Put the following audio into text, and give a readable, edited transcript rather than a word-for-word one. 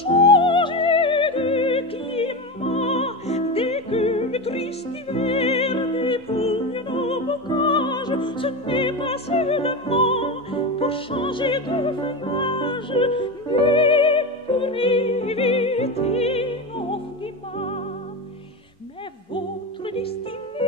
changer de climat. Dès que le triste hiver dépouille nos bocages, ce n'est pas seulement pour changer de feuillage, mais pour éviter nos frimas. Mais votre destinée